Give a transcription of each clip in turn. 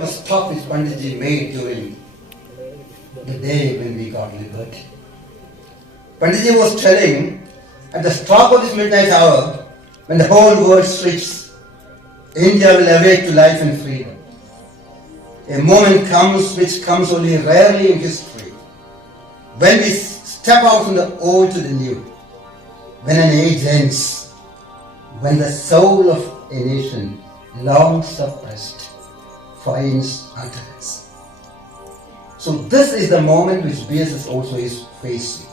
was talk which Panditji made during the day when we got liberty. Panditji was telling, at the stroke of this midnight hour, when the whole world sleeps, India will awake to life and freedom. A moment comes which comes only rarely in history, when we step out from the old to the new, when an age ends, when the soul of a nation, long suppressed, finds utterance. So this is the moment which BSS also is facing.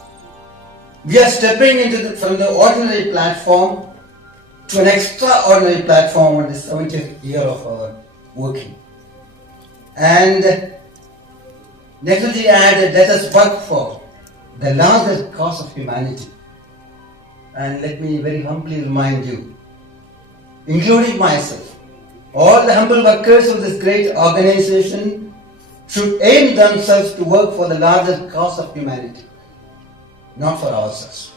We are stepping from the ordinary platform to an extraordinary platform on the 70th year of our working. And Nehruji added, let us work for the larger cause of humanity. And let me very humbly remind you, including myself, all the humble workers of this great organization should aim themselves to work for the larger cause of humanity, not for ourselves.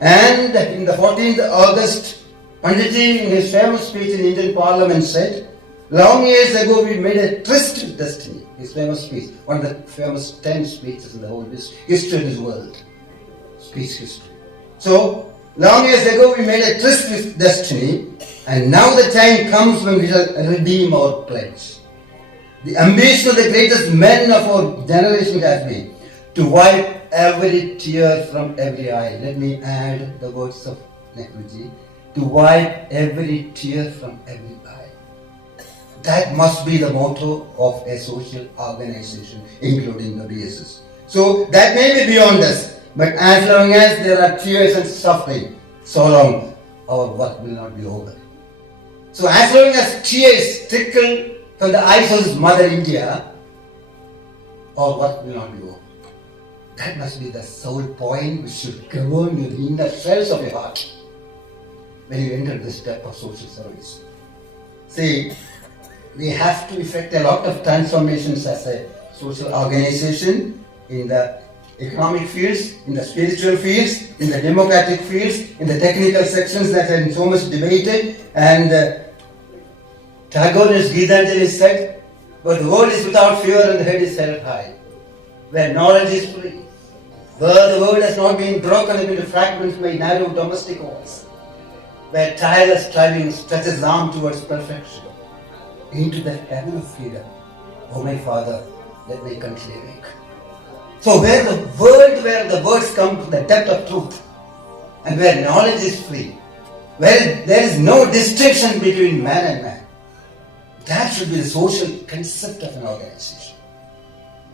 And in the 14th August, Panditji in his famous speech in the Indian Parliament said, long years ago we made a tryst with destiny. His famous speech, one of the famous 10 speeches in the whole history of this world. Speech history. So, long years ago we made a tryst with destiny, and now the time comes when we shall redeem our pledge. The ambition of the greatest men of our generation has been to wipe every tear from every eye. Let me add the words of Nehruji, to wipe every tear from every eye. That must be the motto of a social organization, including the BSS. So that may be beyond us, but as long as there are tears and suffering, so long our work will not be over. So as long as tears trickle from the eyes of this Mother India, our work will not be over. That must be the sole point which should govern your inner cells of your heart when you enter this step of social service. See, we have to effect a lot of transformations as a social organization in the economic fields, in the spiritual fields, in the democratic fields, in the technical sections that have been so much debated. And Tagore in his Gitanjali said, but the world is without fear and the head is held high. Where knowledge is free, where the world has not been broken into fragments by narrow domestic walls, where tireless striving stretches his arm towards perfection, into the heaven of freedom. Oh my Father, let my country awake. So where the world, where the words come to the depth of truth, and where knowledge is free, where there is no distinction between man and man, that should be the social concept of an organization.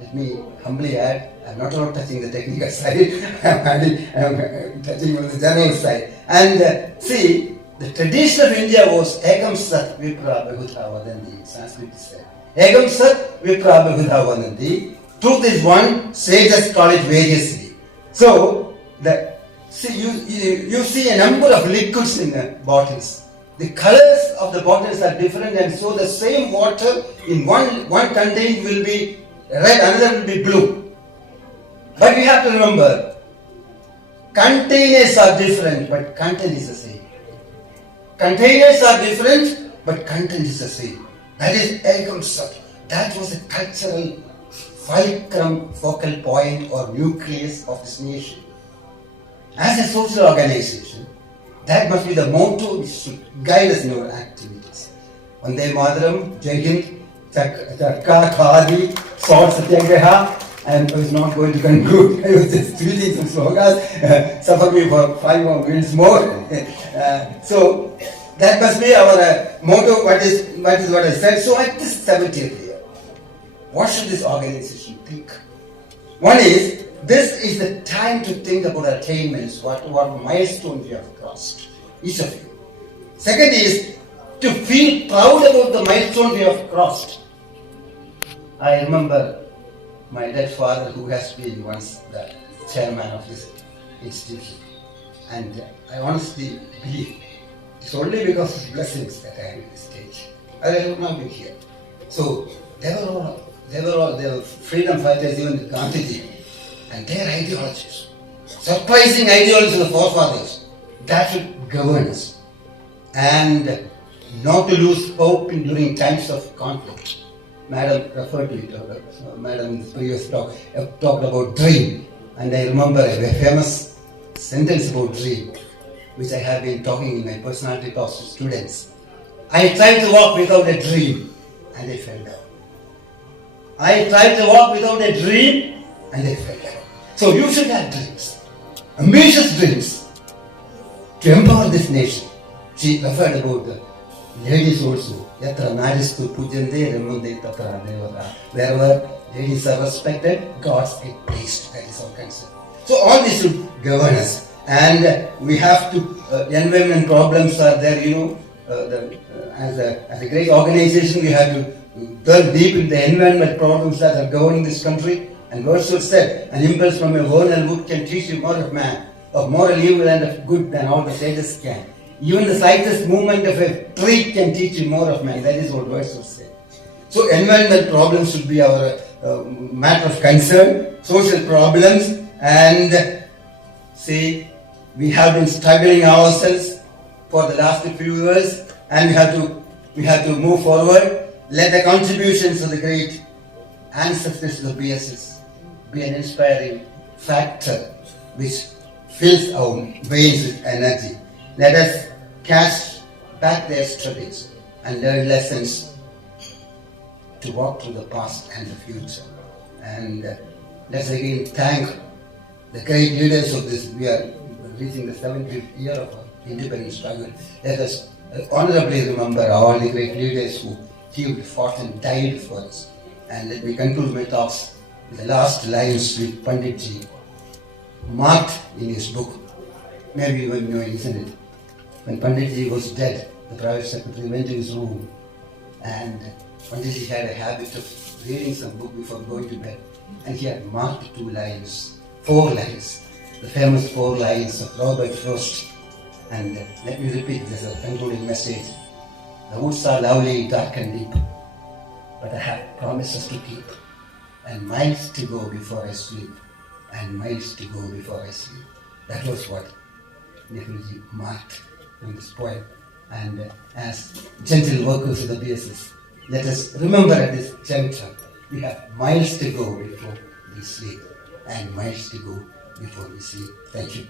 Let me humbly add, I'm not only touching the technical side, I'm touching on the general side. And see, the tradition of India was Ekam Sat Vipra Bahudha Vadanti, Sanskrit said. Ekam Sat Vipra Bahudha Vadanti. Truth is one, sages call it variously. So, you see a number of liquids in the bottles. The colors of the bottles are different, and so the same water in one contained will be red, another will be blue. But we have to remember, containers are different, but content is the same. Containers are different, but content is the same. That is Ekam Sat. That was the cultural fulcrum, focal point or nucleus of this nation. As a social organization, that must be the motto which should guide us in our activities. Vande Mataram, Jai Hind, Chakka, Khadi, Sword Satyagraha, and I was not going to conclude. I was just reading some slogas. Suffer me for 5 more minutes more. So that must be our motto. What is what I said. So at this 70th year, what should this organization think? One is, this is the time to think about attainments, what milestones we have crossed, each of you. Second is, to feel proud about the milestones we have crossed. I remember my dead father, who has been once the chairman of this institution. And I honestly believe it's only because of blessings that I am at this stage. I have not been here. So they were freedom fighters, even Gandhiji, and their ideologies, surprising ideologies of the forefathers, that should govern us. And not to lose hope during times of conflict. Madam referred to it, Madam in the previous talk, talked about dream. And I remember a famous sentence about dream, which I have been talking in my personality talks to students. I tried to walk without a dream, and I fell down. I tried to walk without a dream, and I fell down. So you should have dreams, ambitious dreams, to empower this nation. She referred about the ladies also. Yatra naristu pujante remande tatra devata. Wherever ladies are respected, gods get pleased. That is our concern. So all this should govern us. And we have to, environment problems are there, as a great organization, we have to delve deep in the environment problems that are governing this country. And Wordsworth said, an impulse from a vernal wood can teach you more of man, of moral evil and of good than all the sages can. Even the slightest movement of a tree can teach you more of man. That is what Wordsworth said. So environmental problems should be our matter of concern, social problems, and see, we have been struggling ourselves for the last few years, and we have to move forward. Let the contributions of the great ancestors of the BSS be an inspiring factor which fills our veins with energy. Let us catch back their struggles and learn lessons to walk through the past and the future. And let's again thank the great leaders of this. We are reaching the 70th year of our independence struggle. Let us honorably remember all the great leaders who lived, fought and died for us. And let me conclude my talks with the last lines with Panditji marked in his book. Maybe you will know it, isn't it? When Panditji was dead, the private secretary went to his room, and Panditji had a habit of reading some book before going to bed, and he had marked 4 lines, the famous 4 lines of Robert Frost. And let me repeat this as a concluding message. The woods are lovely, dark and deep, but I have promises to keep, and miles to go before I sleep, and miles to go before I sleep. That was what Nehruji marked in this poem. And as gentle workers of the BSS, let us remember at this juncture, we have miles to go before we sleep, and miles to go before we sleep. Thank you.